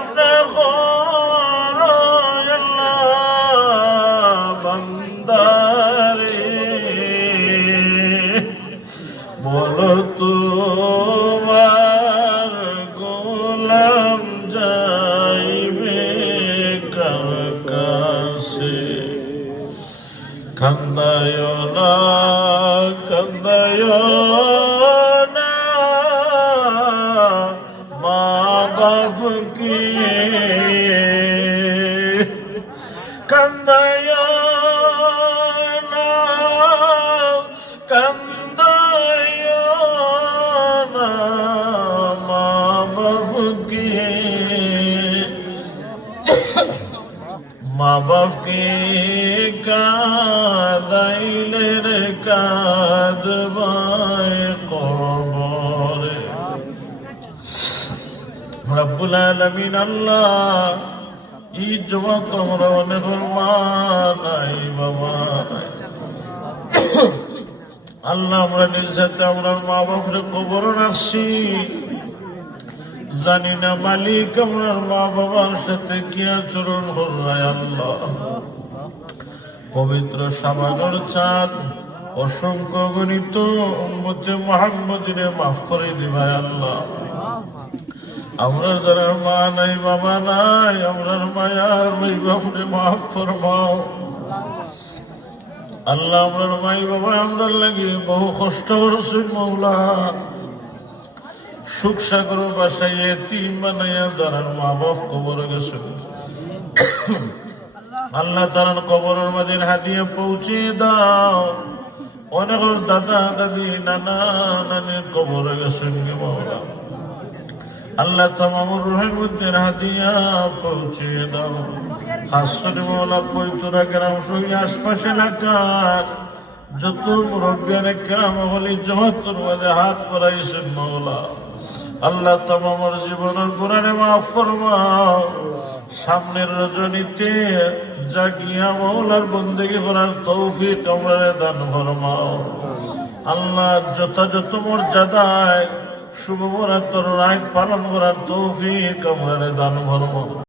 আপনি বান্দারে বলো তোমার গোলাম যাইবে কার কাছে কান্দায় না কান্দায় না মা বাপকে কান্দায় না কান্দায় না মা বাপকে মা বাপকে কাঁদাইলে রে কাঁদবায় কবরে রব্বুল আলামিন আল্লাহ এই জবাব তোমরা অনেক মা নাই বাবা নাই আল্লাহ আমরা নিজেতে আমরা মা বাপরে কবর রাখছি জানি না মালিক আমার মা বাবার সাথে কি আচরণ করলায় আল্লাহ পবিত্র শাবানের চাঁদ অসংখ্য গণিত উম্মতে মুহাম্মদিনে মাফ করে দিবায় আল্লাহ আমরার যারা মা নাই বাবা নাই আমরার মায়ার ভাই বাপরে মাফ ফরমাও আল্লাহ আমরার মাই বাবা আমরার লাগে বহু কষ্ট করছে মৌলা সুখ সাগর বাসায় তিন বানাইয়া যারা মা বাপ কবরে গেছে আল্লাহ তাআলার কবরের মাঝে হাদিয়া পৌঁছে দাও অনেক দাদা দাদি নানা নানি কবরে গেছেন কে মৌলা আল্লাহ তামামুর রহিমউদ্দিন হাদিয়া পৌঁছে দাও আসরে মৌলা পৈতুরা গ্রাম সহি আশপাশ এলাকার যত মুরব্বিয়ানে কেরাম বলি জমাতের মাঝে হাত পড়াইছেন মৌলা আল্লাহ তামামুর জীবনের গুনাহে মাফ ফরমাও সামনের রজনীতে জাগিয়া মৌলার বন্দেগী করার তৌফিক আমরা দান ফরমাও আল্লাহ যথাযথ মর্যাদায় শুভ বরাতর রায় পালন করার তৌফিক আমরা দান ফরমাও।